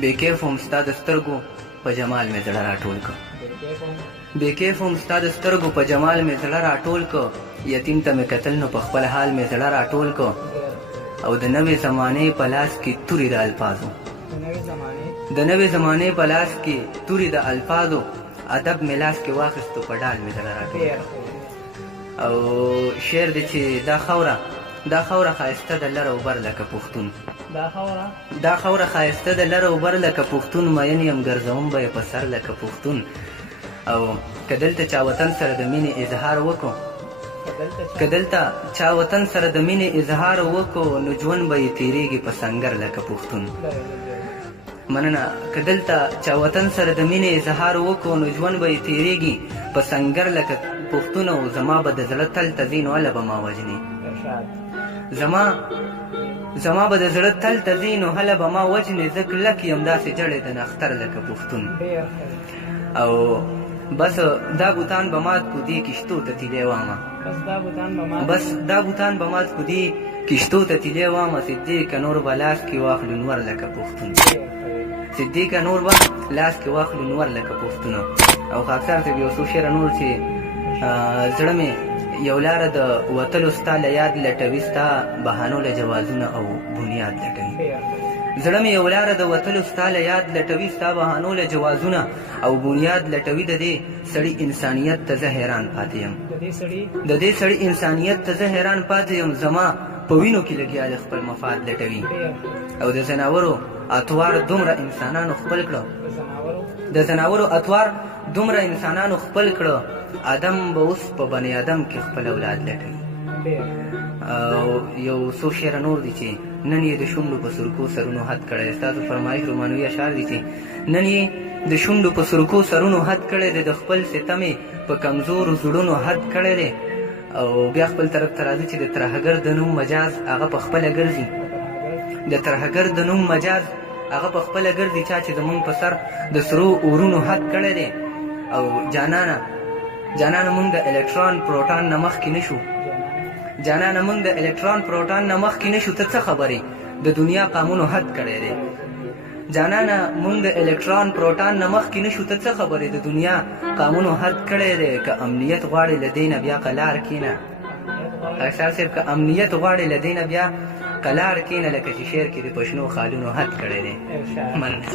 बेकैफ هم ستا د سترګو په جمال مې زړه راټول کړ बेकैف هم ستا د سترګو په جمال مې زړه راټول کړ یتیم ته مې کتل نو په خپل حال مې زړه راټول کړ او د نوې زمانې په لاس کې توري د الفاظو د نوې زمانې په لاس کې توري د الفاظو ادب مې لاس کې واخیستو په ډال مې زړه راټول او شعر دی چې دا خوره ښایسته د لر او بر لکه پښتون دا خوره ښایسته د لر او بر لکه پښتون مین یم ګرځوم به یې په سر لکه پښتون او که دلته چا وطن سره د مینې اظهار وکړو که دلته چا وطن سره د مینې اظهار وکړو نو ژوند به یې تېرېږي په سنګر لکه پښتون مننه که دلته چا وطن سره د مینې اظهار وکړو نو ژوند به یې تېرېږي په سنګر لکه پښتون او زما به د زړه تل ته ځي نو هله به ما وژني زما به د زړه تل ته ځي نو هله به ما وژنې زه کلک یم داسې جړې د نختر لکه پښتون او بس دا بوتان به مات کو دې کشتو ته تیلی وامه بس دا بوتان به مات کو دې کشتو ته تیلی وامه صدیقه نور به لاس کې واخلو نور لکه پښتون صدیقه نور به لاس کې واخلو نور لکه پښتون او خاکسار ته یو څو شعره نور چې زړه مې یو لاره د وتلو ستا له یاد لټوي ستا بهانو له جوازونه او بنیاد لټوي زړه مې یو لاره د وتلو ستا له یاد لټوي ستا بهانو له جوازونه او بنیاد لټوي د دې سړي انسانیت ته زه حیران پاتې یم د دې سړي انسانیت ته زه حیران پاتې یم زما په وینو کې لګیا د خپل مفاد لټوي او د زناورو اطوار دومره انسانانو خپل کړه د زناورو اطوار دومره انسانانو خپل کړه آدم به اوس په بني آدم کې خپل اولاد لټوي او یو څو شعره نور دي چې نن یې د شونډو په سرکو سرونو حد کړی ستاسو فرمایش رومانوي اشعار دي چې نن یې د شونډو په سرکو سرونو حد کړی دی د خپل ستم یې په کمزورو زړونو حد کړی دی او بیا خپل طرف ته راځي چې د ترهګر د نوم مجاز هغه په خپله ګرځي د ترهګر د نوم مجاز هغه په خپله ګرځي چا چې زمونږ په سر د سرو اورونو حد کړی دی او جانانه مونږ د الکترون پروټون نه مخکې نشو جانانه مونږ د الکترون پروټون نه مخکې نشو ته څه خبرې د دنیا قانونو حد کړی دی جانانه مونږ د الکترون پروټون نه مخکې نشو ته څه خبرې د دنیا قانونو حد کړی دی که امنیت غواړې له دې نه بیا قلار کښېنه اکثر صاحب که امنیت غواړې له دې نه بیا قلار کښېنه لکه چې شعر کې د پښنو خالونو حد کړی دی مننه